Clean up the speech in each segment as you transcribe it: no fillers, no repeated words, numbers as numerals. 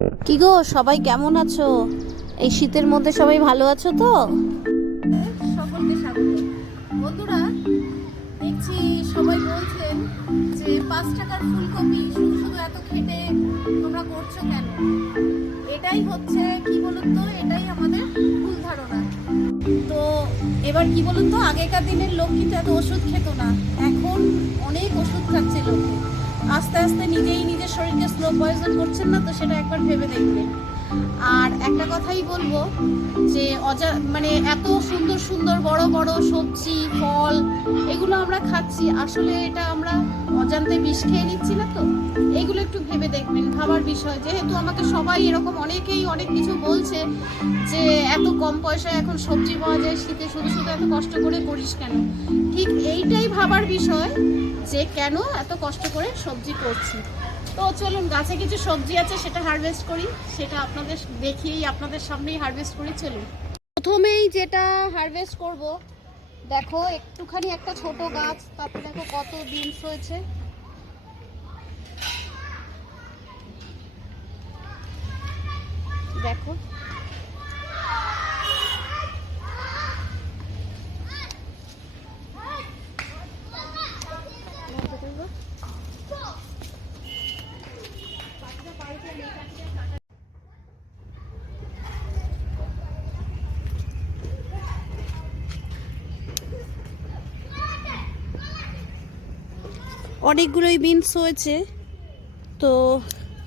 কি গো, সবাই কেমন আছো? এই শীতের মধ্যে সবাই ভালো আছো তো? সকলকে স্বাগত। বন্ধুরা, দেখছি সবাই বলছেন যে 5 টাকার ফুলকপি শুধু শুধু এত খেটে তোমরা করছো কেন? এটাই হচ্ছে কি বলুন তো, এটাই আমাদের ভুল ধারণা। তো এবার কি বলুন তো, আগেকার দিনের লোক কিন্তু এত ওষুধ খেত না, এখন অনেক ওষুধ খাচ্ছে লোকে। আস্তে আস্তে নিজেই নিজের শরীরকে স্লো পয়জন করছেন না তো, সেটা একবার ভেবে দেখবেন। আর একটা কথাই বলবো যে মানে এত সুন্দর সুন্দর বড় বড় সবজি ফল এগুলো আমরা খাচ্ছি, আসলে এটা আমরা অজান্তে বিষ খেয়ে নিচ্ছি না তো? এইগুলো একটু ভেবে দেখবেন, ভাবার বিষয়। যেহেতু আমাকে সবাই এরকম অনেকেই অনেক কিছু বলছে যে এত কম পয়সায় এখন সবজি পাওয়া যায়, শীতে শুধু শুধু এত কষ্ট করে করিস কেন? ঠিক এইটাই ভাবার বিষয় যে কেন এত কষ্ট করে সবজি করছি। তো চলুন, গাছে কিছু সবজি আছে সেটা হারভেস্ট করি, সেটা আপনাদের দেখিয়েই আপনাদের সামনেই হারভেস্ট করি। চলুন, প্রথমেই যেটা হারভেস্ট করব, দেখো একটুখানি একটা ছোট গাছ, তাতে দেখো কত বিনস হয়েছে। দেখো অনেকগুলোই বিনস হয়েছে, তো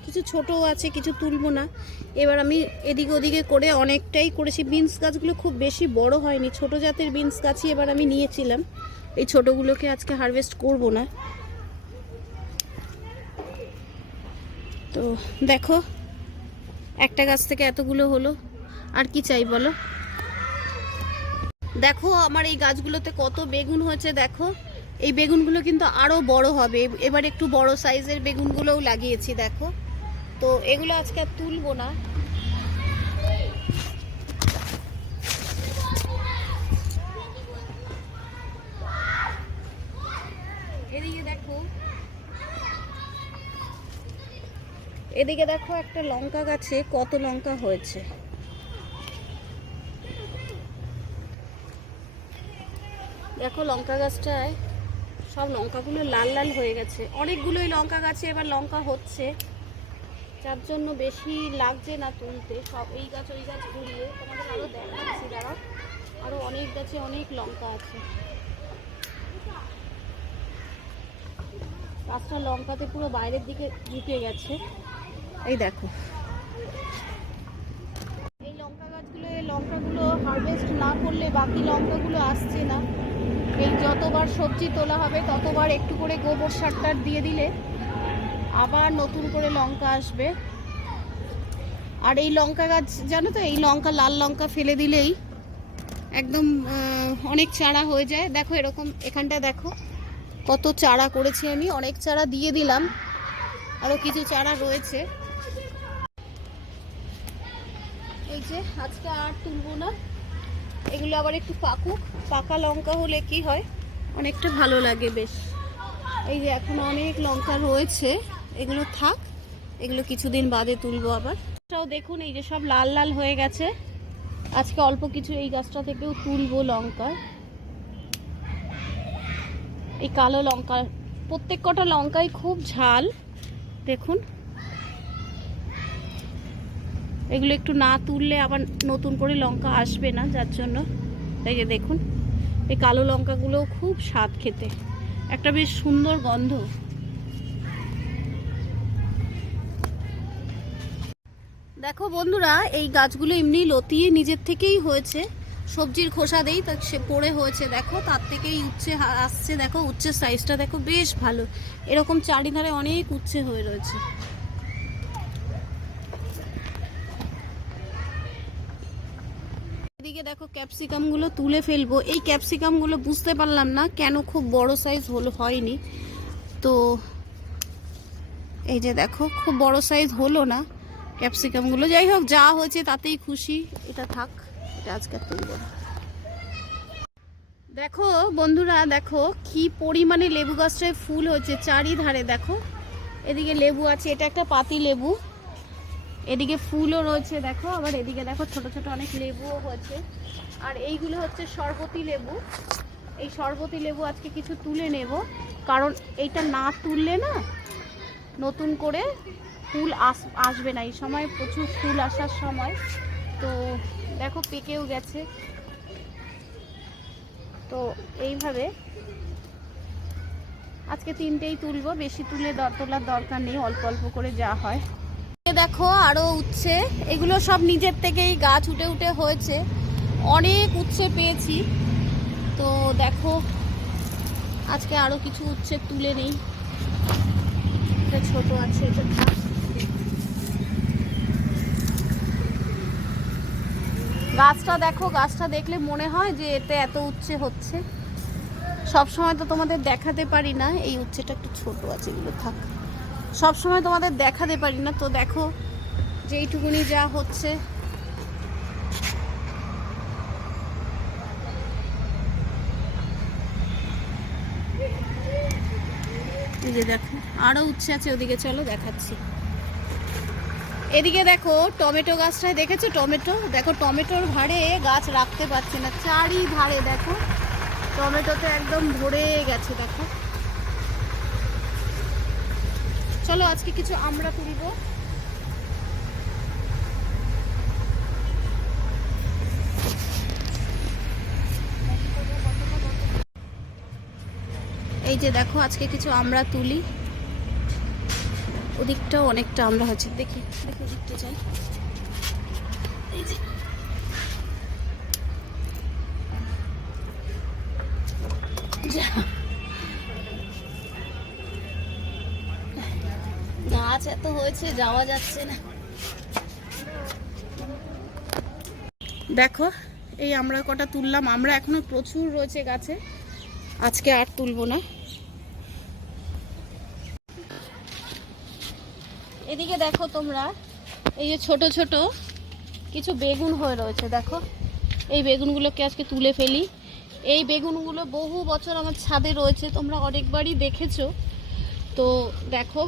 কিছু ছোটো আছে, কিছু তুলবো না। এবার আমি এদিকে ওদিকে করে অনেকটাই করেছি। বিনস গাছগুলো খুব বেশি বড় হয়নি, ছোট জাতের বিনস গাছই এবার আমি নিয়েছিলাম। এই ছোটোগুলোকে আজকে হারভেস্ট করব না। তো দেখো, একটা গাছ থেকে এতগুলো হলো, আর কি চাই বলো? দেখো আমার এই গাছগুলোতে কত বেগুন হয়েছে। দেখো এই বেগুনগুলো কিন্তু আরও বড় হবে, এবার একটু বড় সাইজের বেগুনগুলোও লাগিয়েছি। দেখো, তো এগুলো আজকে আর তুলবো না। এদিকে দেখো, এদিকে দেখো একটা লঙ্কা গাছে কত লঙ্কা হয়েছে। দেখো লঙ্কা গাছটায় সব লঙ্কাগুলো লাল লাল হয়ে গেছে। অনেকগুলোই লঙ্কা গাছে এবার লঙ্কা হচ্ছে, যার জন্য বেশি লাগছে না তুলতে। সব এই গাছ ওই গাছ ঘুরিয়ে তোমাদের আরও দেখাচ্ছি। দাঁড়াও, আরও অনেক গাছে অনেক লঙ্কা আছে। গাছটা লঙ্কাতে পুরো বাইরের দিকে ঢুকে গেছে। এই দেখো এই লঙ্কা গাছগুলো, এই লঙ্কাগুলো হারভেস্ট না করলে বাকি লঙ্কাগুলো আসছে না। এই যতবার সবজি তোলা হবে ততবার একটু করে গোবর সার দিয়ে দিলে আবার নতুন করে লঙ্কা আসবে। আর এই লঙ্কা গাছ জানো তো, এই লঙ্কা লাল লঙ্কা ফেলে দিলেই একদম অনেক চারা হয়ে যায়। দেখো এরকম এখানটা দেখো কত চারা করেছি আমি, অনেক চারা দিয়ে দিলাম, আরও কিছু চারা রয়েছে। এই যে আজকে আর তুলবো না, এগুলো আবার একটু পাকুক। পাকা লঙ্কা হলে কি হয়, অনেকটা ভালো লাগে বেশ। এই যে এখন অনেক লঙ্কা রয়েছে, এগুলো থাক, এগুলো কিছুদিন বাদে তুলবো আবার। এটাও দেখুন, এই যে সব লাল লাল হয়ে গেছে। আজকে অল্প কিছু এই গাছটা থেকেও তুলবো লঙ্কা। এই কালো লঙ্কা, প্রত্যেক কটা লঙ্কাই খুব ঝাল। দেখুন এগুলো একটু না তুললে আবার নতুন করে লঙ্কা আসবে না, যার জন্য। এই যে দেখুন এই কালো লঙ্কাগুলোও খুব স্বাদ খেতে, একটা বেশ সুন্দর গন্ধ। দেখো বন্ধুরা, এই গাছগুলো এমনি লতিয়ে নিজের থেকেই হয়েছে, সবজির খোসা দেই তা সে পড়ে হয়েছে। দেখো তার থেকেই উচ্ছে আসছে। দেখো উচ্ছের সাইজটা দেখো বেশ ভালো, এরকম চারিধারে অনেক উচ্ছে হয়ে রয়েছে। এদিকে দেখো ক্যাপসিকামগুলো তুলে ফেলবো। এই ক্যাপসিকামগুলো বুঝতে পারলাম না কেন খুব বড় সাইজ হয়নি। তো এই যে দেখো খুব বড় সাইজ হলো না ক্যাপসিকামগুলো। যাই হোক, যা হয়েছে তাতেই খুশি, এটা থাক, এটা আজকে তুলব না। দেখো বন্ধুরা, দেখো কি পরিমাণে লেবু গাছটায় ফুল হয়েছে চারিধারে। দেখো এদিকে লেবু আছে, এটা একটা পাতি লেবু, এদিকে ফুলও রয়েছে দেখো, আবার এদিকে দেখো ছোট ছোট অনেক লেবুও হয়েছে। আর এইগুলো হচ্ছে শরবতি লেবু। এই শরবতি লেবু আজকে কিছু তুলে নেব, কারণ এইটা না তুললে না নতুন করে ফুল আসবে না। এই সময় প্রচুর ফুল আসার সময়। তো দেখো পেকেও গেছে। তো এইভাবে আজকে 3টেই তুলবো, বেশি তুলে তোলার দরকার নেই, অল্প অল্প করে যা হয়। দেখো আরও উচ্ছে, এগুলো সব নিজের থেকেই গাছ উঠে উঠে হয়েছে, অনেক উচ্ছে পেয়েছি। তো দেখো আজকে আরও কিছু উচ্ছে তুলে নেই। এটা ছোট আছে, এটা থাক। গাছটা দেখো, গাছটা দেখলে মনে হয় যে এতে এত উচ্ছে হচ্ছে। সব সময় তো তোমাদের দেখাতে পারি না, এই উচ্ছেটা একটু ছোট আছে, এগুলো থাক। সব সময় তোমাদের দেখাতে পারি না, তো দেখো যেইটুকুনি যা হচ্ছে। এই যে দেখো আরো উচ্ছে আছে, ওদিকে চলো দেখাচ্ছি। এদিকে দেখো টমেটো গাছটায় দেখেছো, টমেটো দেখো, টমেটোর ভারে গাছ রাখতে পারছে না, চারিধারে দেখো টমেটোতে একদম ভরে গেছে। দেখো চলো আজকে কিছু আমরা তুলবো। এই যে দেখো আজকে কিছু আমরা তুলি। ওদিকটাও অনেকটা আমরা হচ্ছে, দেখি দেখি ওদিকটা যাই। এই যে গাছ এত হয়েছে যাওয়া যাচ্ছে না। দেখো এই আমরা কটা তুললাম, আমরা এখনো প্রচুর রয়েছে গাছে, আজকে আর তুলবো না। এদিকে দেখো তোমরা, এই যে ছোট ছোট কিছু বেগুন হয়ে রয়েছে, দেখো এই বেগুনগুলোকে আজকে তুলে ফেলি। এই বেগুনগুলো বহু বছর আমার ছাদে রয়েছে, তোমরা অনেকবারই দেখেছো। তো দেখো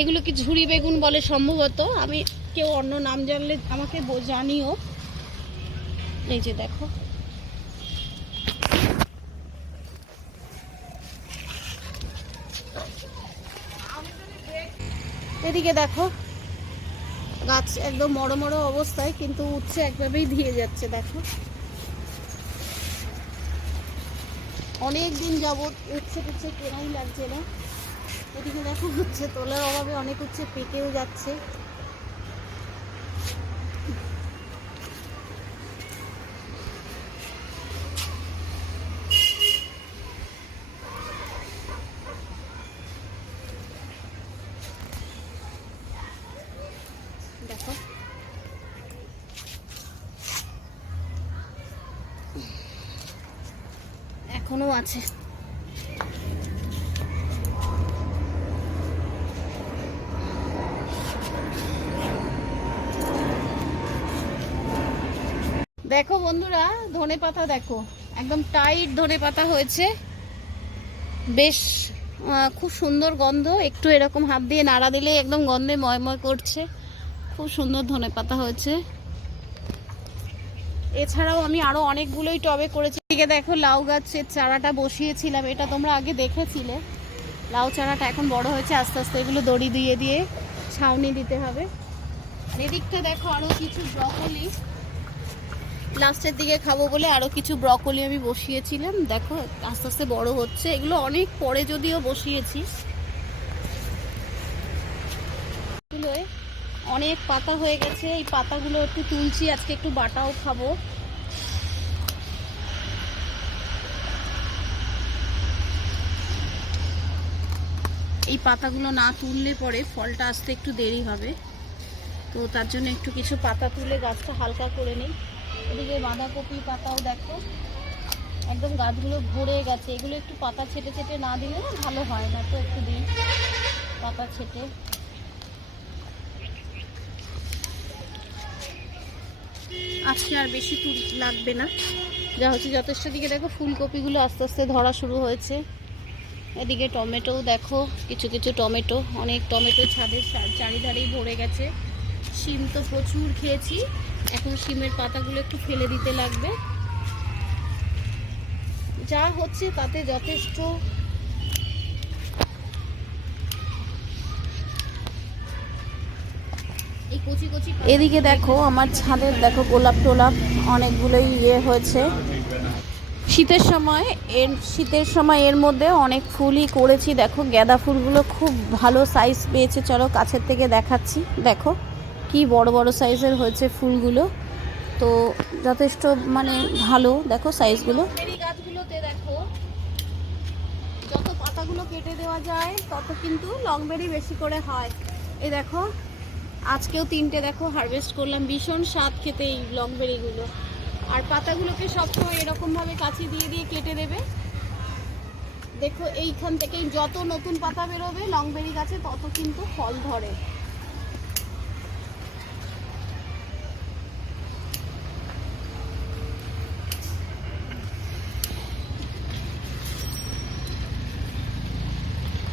এগুলো কি ঝুরি বেগুন বলে সম্ভবত, আমি কেউ অন্য নাম জানলে আমাকে জানিও। এই যে দেখো এদিকে দেখো গাছ একদম মরো মরো অবস্থায়, কিন্তু উচ্ছে একভাবেই দিয়ে যাচ্ছে। দেখো অনেক দিন যাবত উচ্ছে টুচ্ছে কেনাই লাগছে না। এদিকে দেখো উচ্ছে তোলার অভাবে অনেক উচ্ছে পেকেও যাচ্ছে। দেখো এখনো আছে। দেখো বন্ধুরা ধনেপাতা দেখো, একদম টাইট ধনেপাতা হয়েছে, বেশ খুব সুন্দর গন্ধ। একটু এরকম হাত দিয়ে নাড়া দিলে একদম গন্ধে ময়ময় করছে, খুব সুন্দর ধনেপাতা হয়েছে। এছাড়াও আমি আরো অনেকগুলোই টবে করেছি। এদিকে দেখো লাউ গাছের চারাটা বসিয়েছিলাম, এটা তোমরা আগে দেখেছিলে। লাউ চারাটা এখন বড় হয়েছে আস্তে আস্তে, এগুলো দড়ি দিয়ে দিয়ে ছাউনি দিতে হবে। আর এদিকটা দেখো আরো কিছু ব্রকলি, লাস্টের দিকে খাবো বলে আরো কিছু ব্রকলি আমি বসিয়েছিলাম, দেখো আস্তে আস্তে বড় হচ্ছে। এগুলো অনেক পরে যদিও বসিয়েছি। অনেক পাতা হয়ে গেছে, এই পাতাগুলো একটু তুলছি, আজকে একটু বাটাও খাবো। এই পাতাগুলো না তুললে পরে ফলটা আসতে একটু দেরি হবে, তো তার জন্য একটু কিছু পাতা তুলে গাছটা হালকা করে নিই। এদিকে বাঁধাকপি পাতাও দেখো একদম গাছগুলো ভরে গেছে, এগুলো একটু পাতা ছেটে ছেটে না দিলে না ভালো হয় না, তো একটু দিই পাতা ছেটে। আজকে আর বেশি লাগবে না, যা হচ্ছে যথেষ্ট। দিকে দেখো ফুলকপিগুলো আস্তে আস্তে ধরা শুরু হয়েছে, এদিকে টমেটো দেখো, কিছু কিছু টমেটো, অনেক টমেটো ছাদের চারিধারেই ভরে গেছে। শিম তো প্রচুর খেয়েছি, এখন শিমের পাতাগুলো একটু ফেলে দিতে লাগবে। যা হচ্ছে তাতে যথেষ্ট। এদিকে দেখো আমার ছাদের দেখো গোলাপ টোলাপ অনেকগুলোই হয়েছে। শীতের সময় এর মধ্যে অনেক ফুলই করেছি। দেখো গাঁদা ফুলগুলো খুব ভালো সাইজ পেয়েছে, চলো কাছের থেকে দেখাচ্ছি। দেখো কি বড় বড় সাইজের হয়েছে ফুলগুলো, তো যথেষ্ট মানে ভালো। দেখো সাইজগুলো। গাছগুলোতে দেখো যত পাতাগুলো কেটে দেওয়া যায় তত কিন্তু লংবেরি বেশি করে হয়। এই দেখো আজকেও 3টে দেখো হারভেস্ট করলাম, ভীষণ স্বাদ খেতে এই লংবেরিগুলো। আর পাতাগুলোকে সবসময় এরকমভাবে কাছে দিয়ে দিয়ে কেটে দেবে। দেখো এইখান থেকেই যত নতুন পাতা বেরোবে লংবেরি গাছে তত কিন্তু ফল ধরে।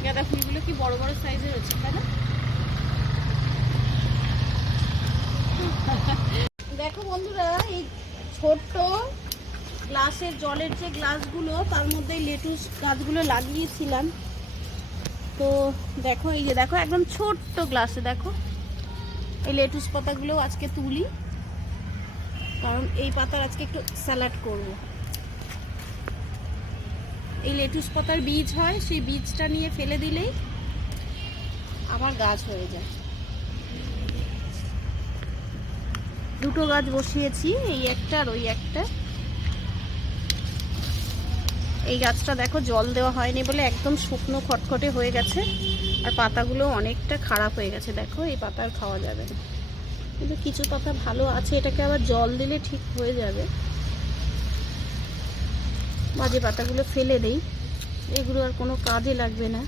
গাঁদা ফুলগুলো কি বড় বড় সাইজের হচ্ছে, তাই না? দেখো বন্ধুরা, এই ছোট্ট গ্লাসের জলের যে গ্লাসগুলো তার মধ্যে লেটুস গাছগুলো লাগিয়েছিলাম। তো দেখো এই যে দেখো একদম ছোট্ট গ্লাসে দেখো এই লেটুস পাতাগুলো আজকে তুলি, কারণ এই পাতার আজকে একটু স্যালাড করব। এই লেটুস পাতার বীজ হয়, সেই বীজটা নিয়ে ফেলে দিলেই আমার গাছ হয়ে যায়। দুটো গাছ বসিয়েছি, এই একটা আর ওই একটা। এই গাছটা দেখো জল দেওয়া হয়নি বলে একদম শুকনো খটখটে হয়ে গেছে, আর পাতাগুলো অনেকটা খারাপ হয়ে গেছে। দেখো এই পাতা আর খাওয়া যাবে না, কিন্তু কিছু পাতা ভালো আছে, এটাকে আবার জল দিলে ঠিক হয়ে যাবে। বাজে পাতাগুলো ফেলে দেই, এগুলো আর কোনো কাজে লাগবে না।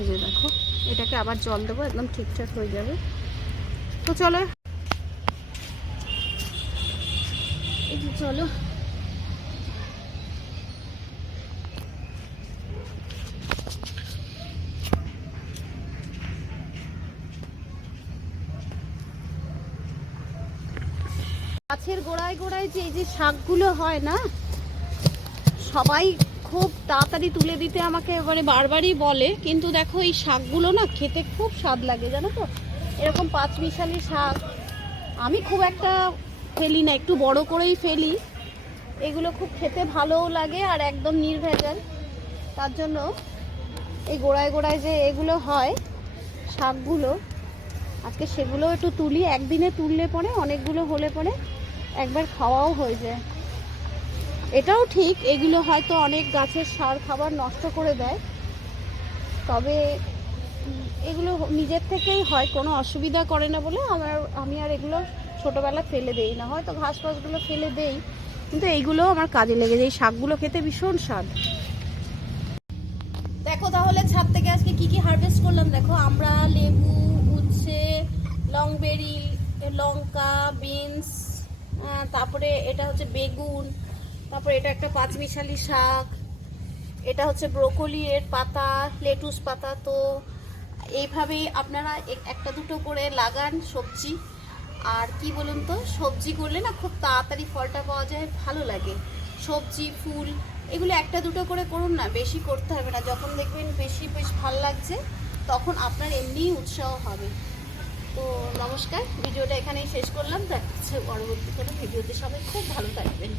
এই যে দেখো এটাকে আবার জল দেবো, একদম ঠিকঠাক হয়ে যাবে। তো চলো এই যে চলো গাছের গোড়ায় গোড়ায় যে এই যে শাকগুলো হয় না, সবাই খুব তাড়াতাড়ি তুলে দিতে আমাকে এবারে বারবারই বলে, কিন্তু দেখো এই শাকগুলো না খেতে খুব স্বাদ লাগে, জানো তো। এরকম পাঁচমিশালি শাক আমি খুব একটা ফেলি না, একটু বড় করেই ফেলি। এগুলো খুব খেতে ভালোও লাগে আর একদম নির্ভেজাল। তার জন্য এই গোড়ায় গোড়ায় যে এগুলো হয় শাকগুলো, আজকে সেগুলো একটু তুলি। একদিনে তুললে পরে অনেকগুলো হলে পরে একবার খাওয়াও হয়ে যায়। এটাও ঠিক, এগুলো হয়তো অনেক গাছের সার খাবার নষ্ট করে দেয়, তবে এগুলো নিজের থেকেই হয়, কোনো অসুবিধা করে না বলে আমি আর এগুলো ছোটোবেলা ফেলে দেই না। হয়তো ঘাস ফাসগুলো ফেলে দেই, কিন্তু এইগুলো আমার কাজে লেগে যায়। এই শাকগুলো খেতে ভীষণ স্বাদ। দেখো তাহলে ছাদ থেকে আজকে কি কি হারভেস্ট করলাম। দেখো আমরা লেবু, উচ্ছে, লংবেরি, লঙ্কা, বিনস, তারপরে এটা হচ্ছে বেগুন, তারপরে এটা একটা পাঁচমিশালি শাক, এটা হচ্ছে ব্রোকলি এর পাতা, লেটুস পাতা। তো এইভাবেই আপনারা একটা দুটো করে লাগান সবজি। আর কি বলুন তো, সবজি করলে না খুব তাড়াতাড়ি ফলটা পাওয়া যায়, ভালো লাগে। সবজি ফুল এগুলো একটা দুটো করে করুন না, বেশি করতে হবে না। যখন দেখবেন বেশ ভালো লাগছে তখন আপনার এমনিই উৎসাহ হবে। তো নমস্কার, ভিডিওটা এখানেই শেষ করলাম। দেখা হচ্ছে পরবর্তী কোনো ভিডিওতে। সবাই খুব ভালো থাকবেন।